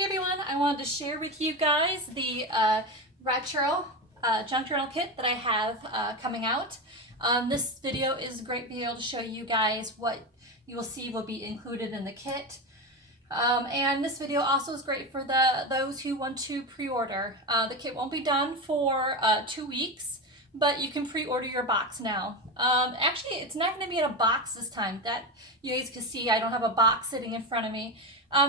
Hey everyone, I wanted to share with you guys the retro junk journal kit that I have coming out. This video is a great video to show you guys what you will see will be included in the kit. And this video also is great for those who want to pre-order. The kit won't be done for 2 weeks, but you can pre-order your box now. Actually, it's not going to be in a box this time. That you guys can see, I don't have a box sitting in front of me.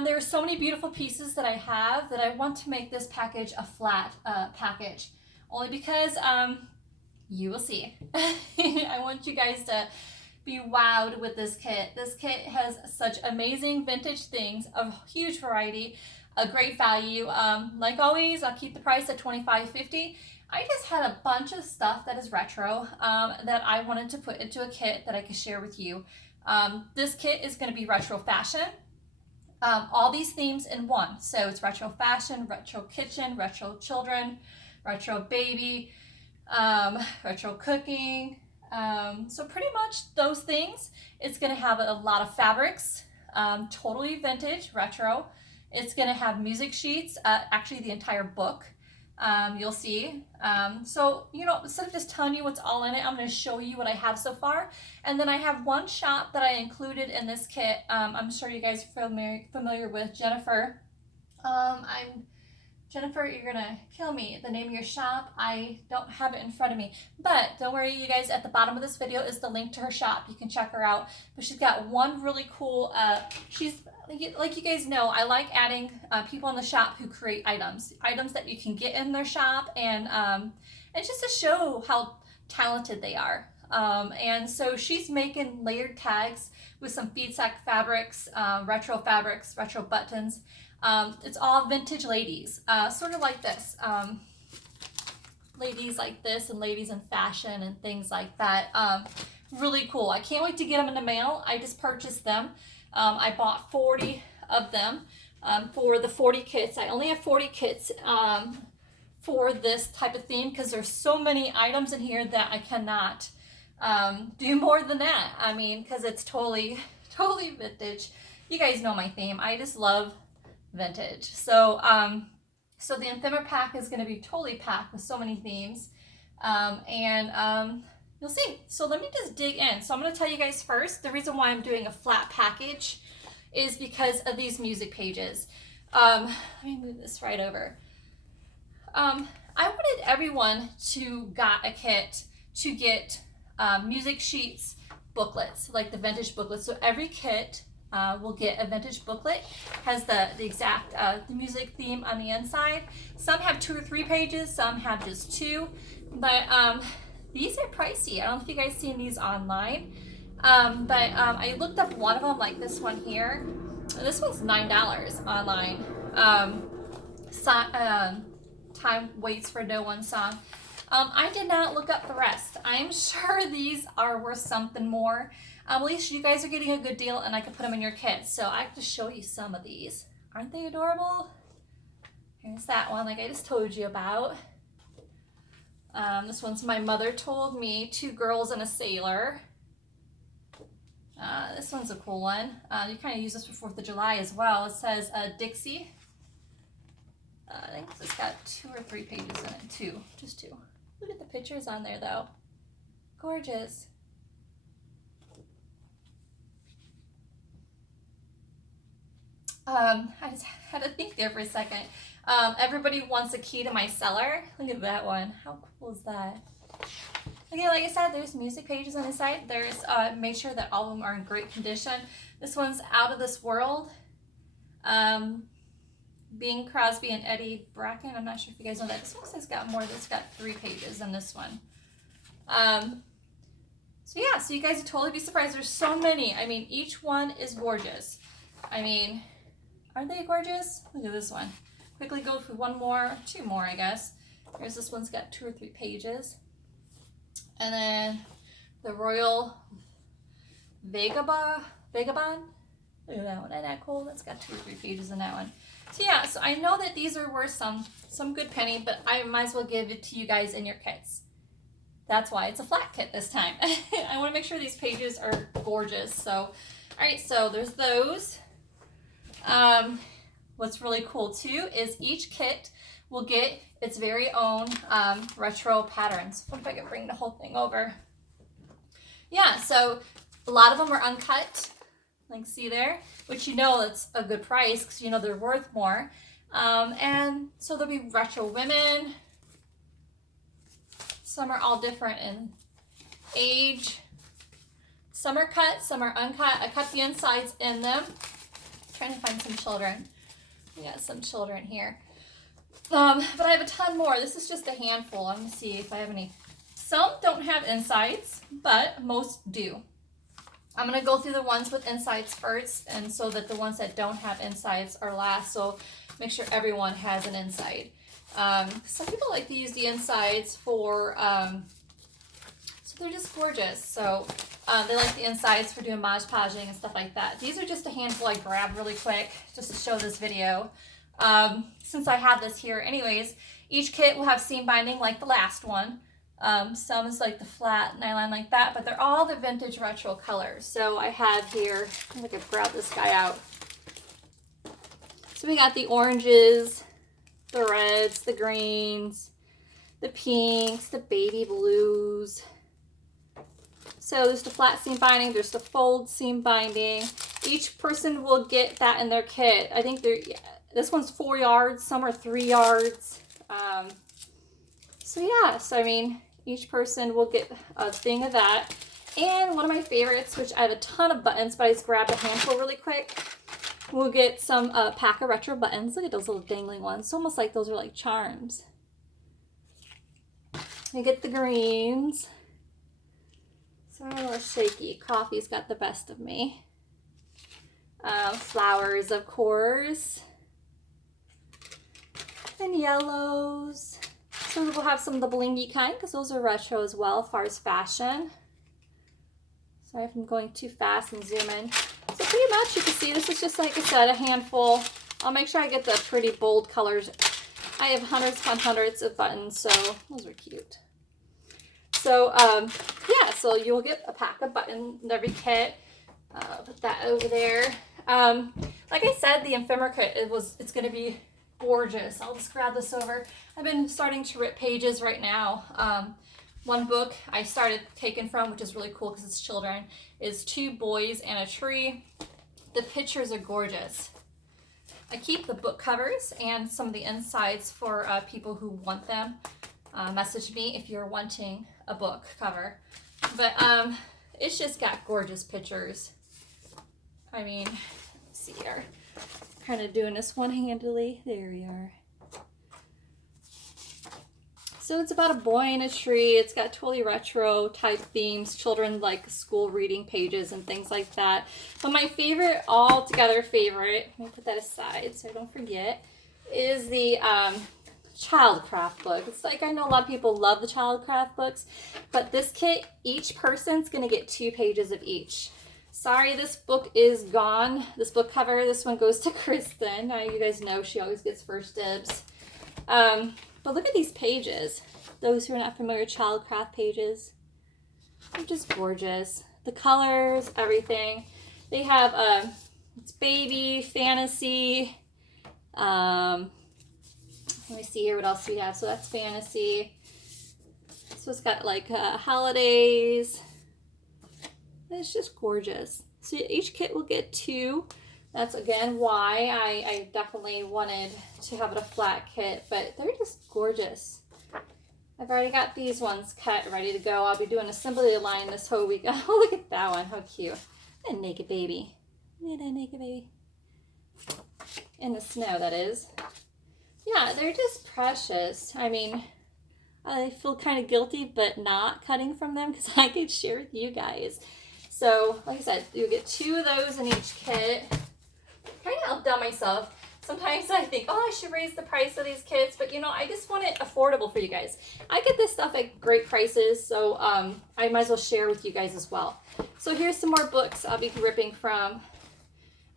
There are so many beautiful pieces that I have that I want to make this package a flat package. Only because you will see. I want you guys to be wowed with this kit. This kit has such amazing vintage things, a huge variety, a great value. Like always, I'll keep the price at $25.50. I just had a bunch of stuff that is retro that I wanted to put into a kit that I could share with you. This kit is going to be retro fashion. All these themes in one. So it's retro fashion, retro kitchen, retro children, retro baby, retro cooking. So pretty much those things. It's going to have a lot of fabrics, totally vintage, retro. It's going to have music sheets, actually the entire book. You'll see. So, you know, instead of just telling you what's all in it, I'm going to show you what I have so far. And then I have one shop that I included in this kit. I'm sure you guys are familiar with Jennifer. Jennifer, you're going to kill me. The name of your shop, I don't have it in front of me. But don't worry, you guys, at the bottom of this video is the link to her shop. You can check her out. But she's got one really cool, like you guys know, I like adding people in the shop who create items that you can get in their shop, and just to show how talented they are. And so she's making layered tags with some feedstock fabrics, retro buttons. It's all vintage ladies, sort of like this. Ladies like this and ladies in fashion and things like that. Really cool. I can't wait to get them in the mail. I just purchased them. I bought 40 of them for the 40 kits. I only have 40 kits for this type of theme because there's so many items in here that I cannot do more than that. I mean, because it's totally vintage. You guys know my theme. I just love vintage. So so the Infima pack is going to be totally packed with so many themes, and you'll see. So let me just dig in. So I'm going to tell you guys first, the reason why I'm doing a flat package is because of these music pages. Let me move this right over. I wanted everyone to got a kit to get music sheets, booklets, like the vintage booklets. So every kit will get a vintage booklet, has the exact the music theme on the inside. Some have 2 or 3 pages, some have just 2, but these are pricey. I don't know if you guys seen these online, but I looked up one of them, like this one here. This one's $9 online. Time Waits for No One song. I did not look up the rest. I'm sure these are worth something more. At least you guys are getting a good deal, and I can put them in your kit. So I have to show you some of these. Aren't they adorable? Here's that one, like I just told you about. This one's My Mother Told Me, 2 Girls and a Sailor. This one's a cool one. You kind of use this for 4th of July as well. It says Dixie. I think it's got 2 or 3 pages in it. 2, just 2. Look at the pictures on there though. Gorgeous. I just had to think there for a second. Everybody Wants a Key to My Cellar. Look at that one. How cool is that? Okay, like I said, there's music pages on the side. There's made sure that all of them are in great condition. This one's Out of This World. Bing Crosby and Eddie Bracken. I'm not sure if you guys know that. This one has got more. It's got 3 pages than this one. So yeah, so you guys would totally be surprised. There's so many. I mean, each one is gorgeous. I mean, aren't they gorgeous? Look at this one. Quickly go through 1 more, 2 more, I guess. Here's this one's got 2 or 3 pages. And then the Royal Vagabond. Look at that one. Isn't that cool? That's got 2 or 3 pages in that one. So yeah, so I know that these are worth some good penny, but I might as well give it to you guys in your kits. That's why it's a flat kit this time. I want to make sure these pages are gorgeous. So, all right, so there's those. what's really cool too is each kit will get its very own retro patterns. What if I could bring the whole thing over? Yeah, so a lot of them are uncut, like see there, which you know it's a good price because you know they're worth more. And so there'll be retro women. Some are all different in age. Some are cut, some are uncut. I cut the insides in them. I'm trying to find some children. We got some children here. But I have a ton more. This is just a handful. I'm gonna see if I have any. Some don't have insides, but most do. I'm gonna go through the ones with insides first, and so that the ones that don't have insides are last. So make sure everyone has an inside. Some people like to use the insides for, so they're just gorgeous. So they like the insides for doing Mod Podging and stuff like that. These are just a handful I grabbed really quick just to show this video. Since I have this here anyways, each kit will have seam binding like the last one. Some is like the flat nylon like that, but they're all the vintage retro colors. So I have here, I'm gonna grab this guy out. So we got the oranges, the reds, the greens, the pinks, the baby blues. So there's the flat seam binding, there's the fold seam binding. Each person will get that in their kit. I think this one's 4 yards, some are 3 yards. So yeah, so I mean, each person will get a thing of that. And one of my favorites, which I have a ton of buttons, but I just grabbed a handful really quick. We'll get some pack of retro buttons. Look at those little dangling ones. It's almost like those are like charms. We get the greens. So a little shaky. Coffee's got the best of me. Flowers, of course. And yellows. So we'll have some of the blingy kind because those are retro as well as far as fashion. Sorry if I'm going too fast and zoom in. So pretty much you can see this is just, like I said, a handful. I'll make sure I get the pretty bold colors. I have hundreds upon hundreds of buttons, so those are cute. So yeah, so you'll get a pack of buttons in every kit. Put that over there. Like I said, the ephemera kit, it's going to be gorgeous. I'll just grab this over. I've been starting to rip pages right now. One book I started taking from, which is really cool because it's children, is 2 Boys and a Tree. The pictures are gorgeous. I keep the book covers and some of the insides for people who want them. Message me if you're wanting a book cover. But it's just got gorgeous pictures. I mean, let's see here. Kind of doing this one-handedly. There we are. So it's about a boy in a tree. It's got totally retro type themes. Children like school reading pages and things like that. But my favorite, altogether favorite, let me put that aside so I don't forget, is the Childcraft book. It's like, I know a lot of people love the Childcraft books, but this kit, each person's going to get 2 pages of each. Sorry, this book is gone. This book cover, this one goes to Kristen. You guys know she always gets first dibs. But look at these pages. Those who are not familiar, Childcraft pages. They're just gorgeous. The colors, everything. They have, it's baby, fantasy. Let me see here what else we have. So that's fantasy. So it's got like holidays. It's just gorgeous. So each kit will get 2. That's again why I definitely wanted to have it a flat kit, but they're just gorgeous. I've already got these ones cut, ready to go. I'll be doing assembly line this whole week. Oh, look at that one. How cute. A naked baby. Look at that naked baby. In the snow, that is. Yeah, they're just precious. I mean, I feel kind of guilty, but not cutting from them because I could share with you guys. So, like I said, you get 2 of those in each kit. Kind of outdone myself. Sometimes I think, oh, I should raise the price of these kits, but you know, I just want it affordable for you guys. I get this stuff at great prices, so I might as well share with you guys as well. So here's some more books I'll be ripping from.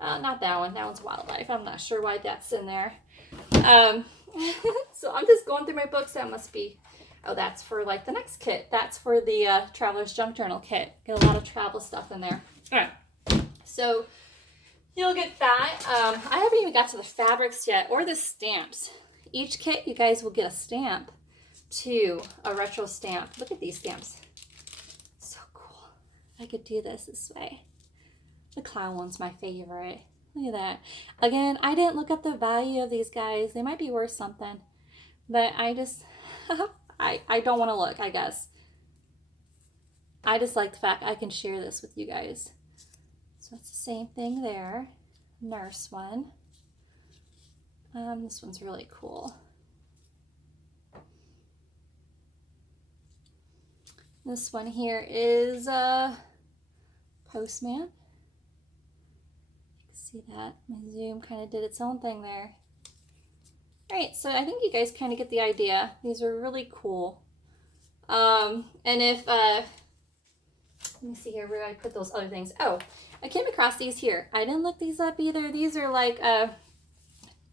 Not that one. That one's wildlife. I'm not sure why that's in there. So I'm just going through my books. That must be, oh, that's for like the next kit. That's for the Traveler's Junk Journal kit. Got a lot of travel stuff in there. All right. So you'll get that. I haven't even got to the fabrics yet or the stamps. Each kit, you guys will get a stamp too, a retro stamp. Look at these stamps. So cool. I could do this way. The clown one's my favorite. Look at that. Again, I didn't look up the value of these guys. They might be worth something, but I just, I don't want to look, I guess. I just like the fact I can share this with you guys. So it's the same thing there. Nurse one. This one's really cool. This one here is Postman. You can see that. My zoom kind of did its own thing there. All right, so I think you guys kind of get the idea. These are really cool. And if, let me see here, where did I put those other things? Oh, I came across these here. I didn't look these up either. These are like,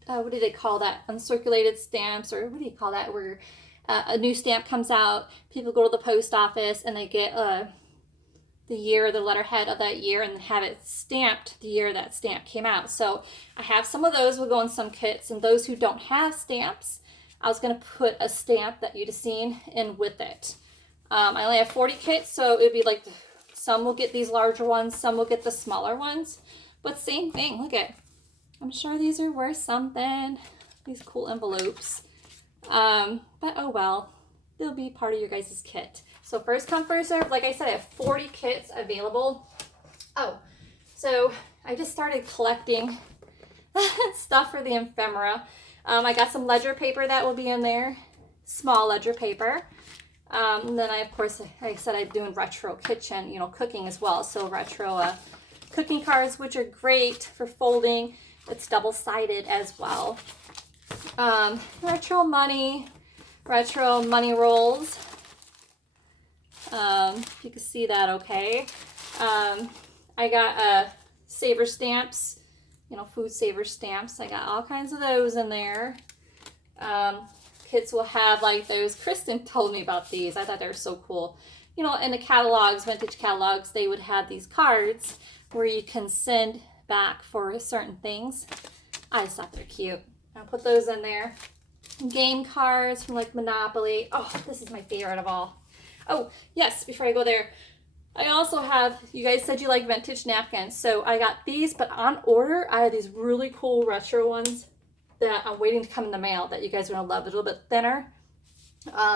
what do they call that? Uncirculated stamps, or what do you call that? Where a new stamp comes out, people go to the post office and they get the year, the letterhead of that year, and have it stamped the year that stamp came out. So I have some of those will go in some kits, and those who don't have stamps, I was going to put a stamp that you'd have seen in with it. I only have 40 kits, so it'd be like some will get these larger ones, some will get the smaller ones, but same thing. Look at, I'm sure these are worth something. These cool envelopes. But oh well, they'll be part of your guys' kit. So first come, first serve. Like I said, I have 40 kits available. Oh, so I just started collecting stuff for the ephemera. I got some ledger paper that will be in there, small ledger paper. And then I, of course, like I said, I'm doing retro kitchen, you know, cooking as well. So retro cooking cards, which are great for folding. It's double-sided as well. Retro money rolls. You can see that okay. I got saver stamps, you know, food saver stamps. I got all kinds of those in there. Kids will have like those. Kristen told me about these. I thought they were so cool. You know, in the catalogs, vintage catalogs, they would have these cards where you can send back for certain things. I just thought they're cute. I'll put those in there. Game cards from like Monopoly. Oh, this is my favorite of all. Oh, yes, before I go there, I also have, you guys said you like vintage napkins. So I got these, but on order, I have these really cool retro ones that I'm waiting to come in the mail that you guys are going to love. They're a little bit thinner.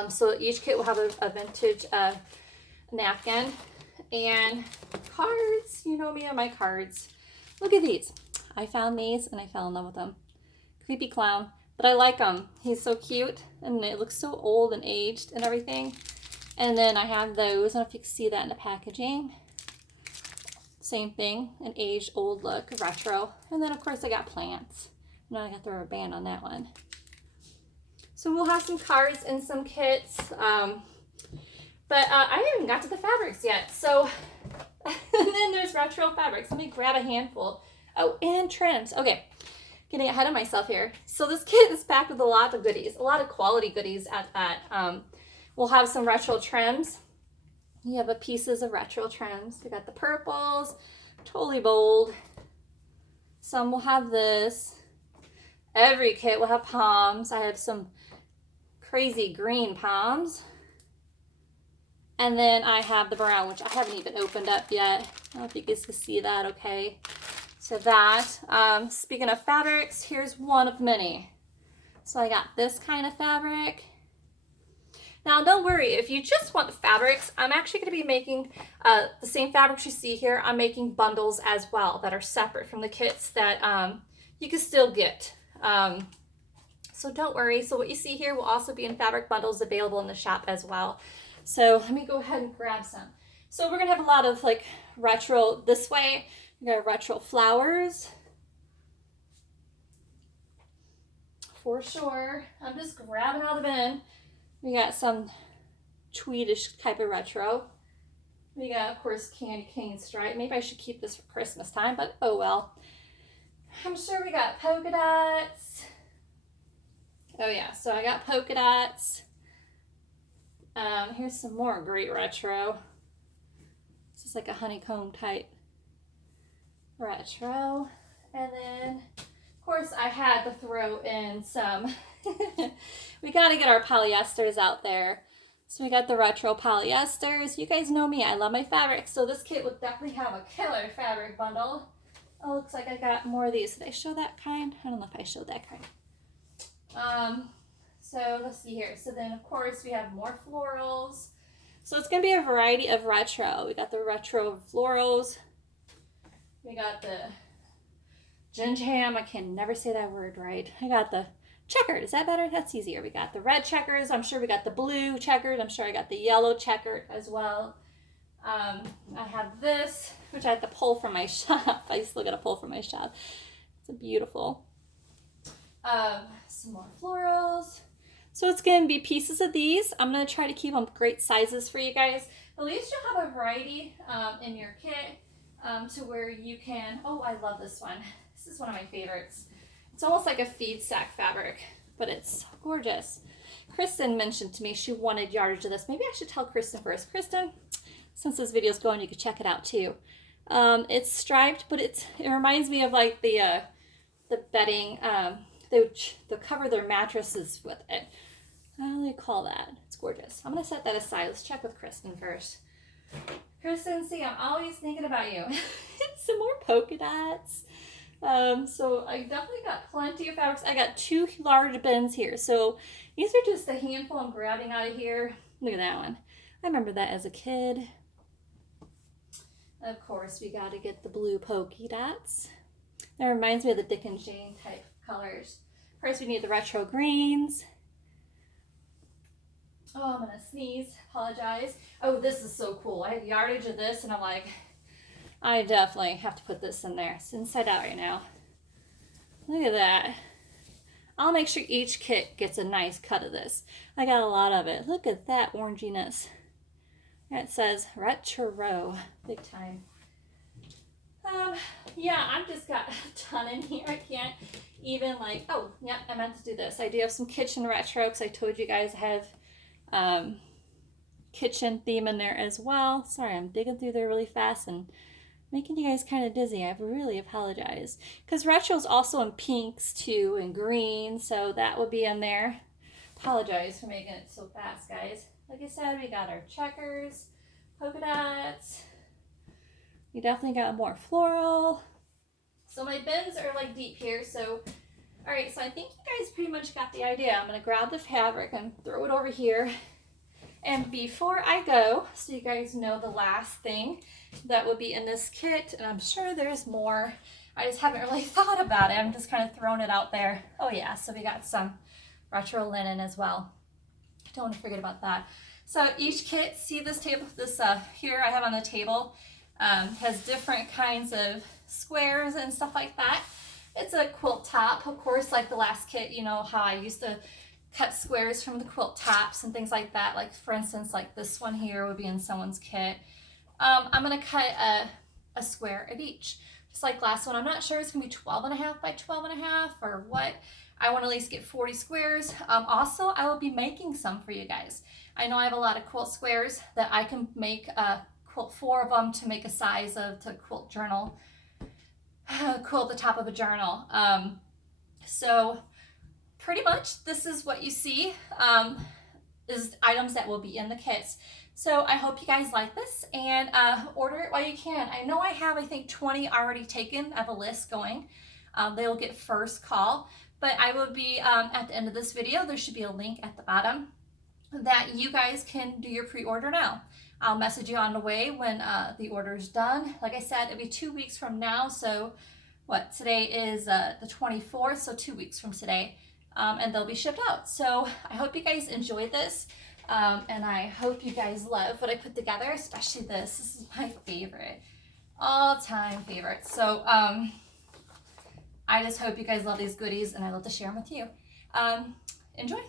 So each kit will have a vintage napkin. And cards, you know me and my cards. Look at these. I found these and I fell in love with them. Creepy clown, but I like him. He's so cute and it looks so old and aged and everything. And then I have those. I don't know if you can see that in the packaging. Same thing, an aged old look, retro. And then of course I got plants. Now I got the rubber band on that one. So we'll have some cards and some kits. But I haven't even got to the fabrics yet. So, and then there's retro fabrics. Let me grab a handful. Oh, and trims. Okay, getting ahead of myself here. So this kit is packed with a lot of goodies, a lot of quality goodies at that. We'll have some retro trims. You have pieces of retro trims. We got the purples, totally bold. Some will have this. Every kit will have palms. I have some crazy green palms. And then I have the brown, which I haven't even opened up yet. I don't know if you guys can see that okay. So that, speaking of fabrics, here's one of many. So I got this kind of fabric. Now don't worry, if you just want the fabrics, I'm actually going to be making the same fabrics you see here. I'm making bundles as well that are separate from the kits that you can still get. So don't worry. So what you see here will also be in fabric bundles available in the shop as well. So let me go ahead and grab some. So we're going to have a lot of like retro this way. We got retro flowers. For sure. I'm just grabbing out of the bin. We got some tweedish type of retro. We got, of course, candy cane stripe. Maybe I should keep this for Christmas time, but oh well. I'm sure we got polka dots. Oh yeah, so I got polka dots. Here's some more great retro. This is like a honeycomb type retro. And then, of course, I had to throw in some, we got to get our polyesters out there. So we got the retro polyesters. You guys know me, I love my fabric. So this kit would definitely have a killer fabric bundle. Oh, looks like I got more of these. Did I show that kind? I don't know if I showed that kind. So let's see here. So then, of course, we have more florals. So it's going to be a variety of retro. We got the retro florals. We got the Jinjam. I can never say that word right. I got the checkered. Is that better? That's easier. We got the red checkers. I'm sure we got the blue checkered. I'm sure I got the yellow checkered as well. I have this, which I have to pull from my shop. I still got to pull from my shop. It's a beautiful. Some more florals. So it's going to be pieces of these. I'm going to try to keep them great sizes for you guys. At least you'll have a variety in your kit to where you can, oh, I love this one. This is one of my favorites. It's almost like a feed sack fabric, but it's gorgeous. Kristen mentioned to me she wanted yardage of this. Maybe I should tell Kristen first. Kristen, since this video is going, you could check it out too. It's striped, but it reminds me of like the bedding. They'll cover their mattresses with it. How do they call that? It's gorgeous. I'm going to set that aside. Let's check with Kristen first. Kristen, see, I'm always thinking about you. Some more polka dots. So I definitely got plenty of fabrics. I got 2 large bins here. So these are just a handful I'm grabbing out of here. Look at that one. I remember that as a kid. Of course, we got to get the blue polka dots. That reminds me of the Dick and Jane type colors. First, we need the retro greens. Oh, I'm gonna sneeze. Apologize. Oh, this is so cool. I had yardage of this, and I'm like, I definitely have to put this in there. It's inside out right now. Look at that. I'll make sure each kit gets a nice cut of this. I got a lot of it. Look at that oranginess. It says retro. Big time. Yeah, I've just got a ton in here. I can't even like, oh, yeah, I meant to do this. I do have some kitchen retro because I told you guys I have kitchen theme in there as well. Sorry, I'm digging through there really fast and making you guys kind of dizzy. I really apologize. Because retro is also in pinks too and green, so that would be in there. Apologize for making it so fast, guys. Like I said, we got our checkers, polka dots. We definitely got more floral. So my bins are like deep here, so all right, so I think you guys pretty much got the idea. I'm gonna grab the fabric and throw it over here. And before I go, so you guys know the last thing that would be in this kit, and I'm sure there's more, I just haven't really thought about it. I'm just kind of throwing it out there. Oh yeah, so we got some retro linen as well. Don't want to forget about that. So each kit, see this table, this here I have on the table, has different kinds of squares and stuff like that. It's a quilt top, of course, like the last kit, you know how I used to cut squares from the quilt tops and things like that. Like for instance, like this one here would be in someone's kit. I'm gonna cut a square of each, just like last one. I'm not sure it's gonna be 12.5 by 12.5 or what. I want to at least get 40 squares. Also, I will be making some for you guys. I know I have a lot of quilt squares that I can make, quilt 4 of them to make a size of to quilt journal, quilt the top of a journal. So pretty much this is what you see, is items that will be in the kits. So I hope you guys like this and order it while you can. I know I have, I think 20 already taken. I have a list going. They will get first call, but I will be at the end of this video, there should be a link at the bottom that you guys can do your pre-order now. I'll message you on the way when the order is done. Like I said, it'll be 2 weeks from now. So what, today is the 24th, so 2 weeks from today. And they'll be shipped out. So I hope you guys enjoyed this. And I hope you guys love what I put together, especially this. This is my favorite, all-time favorite. So I just hope you guys love these goodies and I love to share them with you. Enjoy.